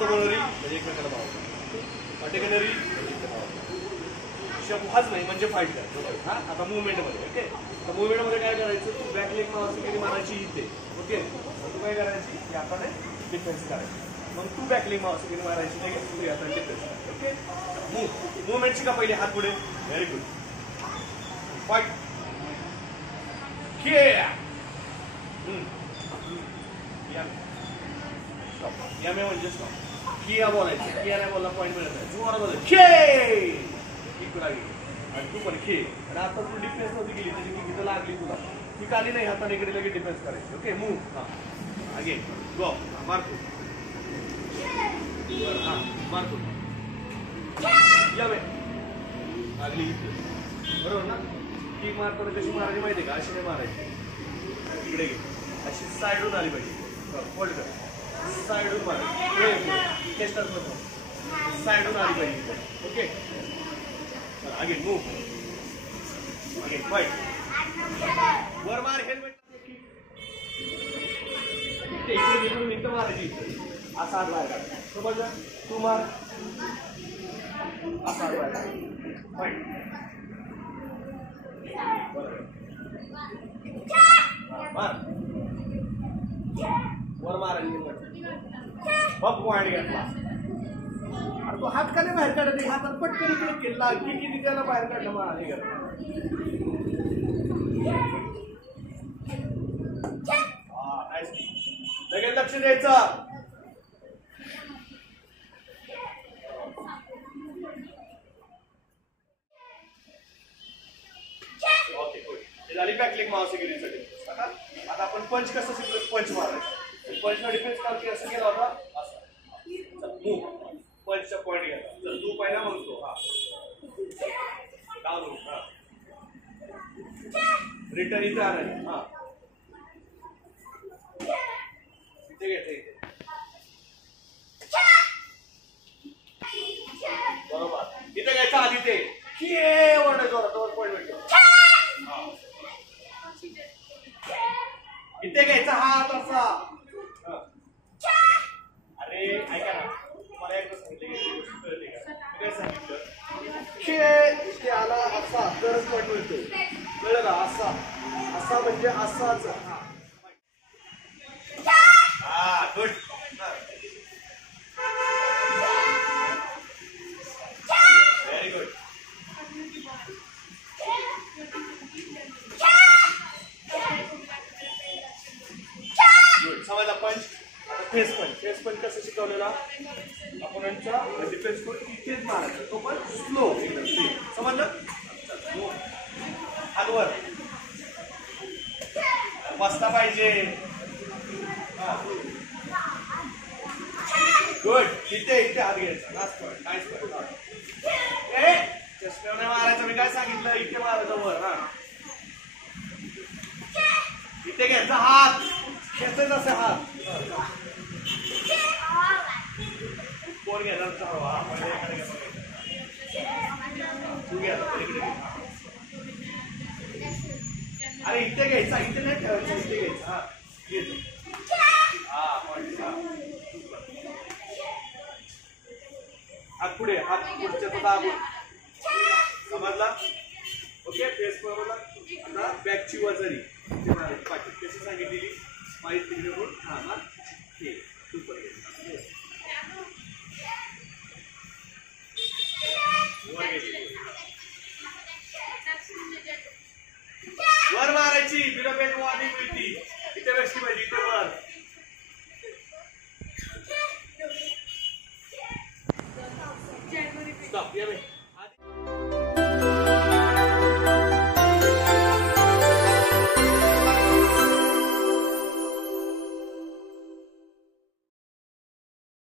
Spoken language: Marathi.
ऑर्थोगोनली म्हणजे एकमेकाला भाव, कॅटेगरी हाच नाही म्हणजे फाईट कर. हा आता मुवमेंटमध्ये ओके. तर मुवमेंटमध्ये काय करायचं, तू बॅक लेग मावसगिरी मारायची इथे ओके. तू काय करायची की आपण डिफेन्स करायची. मग तू बॅक लेग मावसगिरी मारायची नाही तू आता डिफेन्स करायची ओके. मुवमेंटची का पहिले हात पुढे. Very good. Fight stop. या मे म्हणजे स्टॉप. किया बोलायचं. किया नाही बोलला पॉईंट मिळत नाही. जोरात बोलायचं खे इकडे आणि तू पण खे. आणि आता तू डिफेन्स मध्ये गेली त्याची की तिथं लागली तुला ती काली नाही हाताने इकडे लगेच डिफेन्स करायची ओके. मूव. हा अगेन गो. मारतो. हा मारतो. या मे लागली बरोबर ना. किक मारताना कशी मारायची माहिती का, अशी नाही मारायची. इकडे घे अशी साईडून आली पाहिजे. होल्ड कर. साईडून मारायची. साईडून आली पाहिजे okay. Again move. Again fight. वर मार. हेल्मेट इकडे घेऊन इथं मारायची. असा हात बाहेर काढ. समजलं. तू मार. असा हात बाहेर काढ. फाईट. मार. वर मारायची. बघ पॉईंट घेतला. तो हात का नाही बाहेर काढत. हातात पटकन इकडे केला की किती त्याला बाहेर काढलं. मग आले लगेच लक्ष द्यायचं. Okay good. हे झाली बॅकलिंग मावसगिरीसाठी. आता आपण पंच कसं शिकलो. पंच मारायचं. पंचला डिफेन्स काल असं केला होता. असं मूव. पंचचा पॉईंट घ्यायचा. तर तू पहिला म्हणतो. हा डाऊन. हा रिटर्न इथे आणायचं. हा इथे घ्यायचं. इथे बरोबर. इथे घ्यायचं आधी ते ओरडायचं जोरात. पॉईंट भेटतो. इथे घ्यायचा हात असा. अरे ऐका ना, मला एकदा सांगितलं कळते का. काय सांगितलं इथे आला असा तरच पॉईंट मिळतो. कळलं का. असा असा म्हणजे असाच. हा गुड. Very good. गुड. समजला पंच. आता फेस पंच. फेस पंच कसं शिकवलेला. अपोनंटचा डिफेन्स करून इथेच मारायचा. तो पण स्लो एकदम. समजलं. हात वर बसला पाहिजे. गुड. इथे इथे हात घ्यायचा. Last point. Nice point. चष्म्याने मारायचं. मी काय सांगितलं. इथे मारायचं वर. हा इथे घ्यायचा हात. खेचायचा असे हात. कोण घेणार. तू घ्या. अरे इथे घ्यायचा. इथे नाही ठेवायचं. इथे घ्यायचा. हा हात पुढे. हात पुढच्या तो दाबून. समजला ओके. फेस बरोबर. आता बॅकची वजरी पाठी कशी सांगितलेली. माहिती तिकडे बोल. हा ना हे सुपर. वर मारायची. बिना बेट वॉर्निंग मिळती. इथे बसली पाहिजे. इथे वर. स्टॉप. या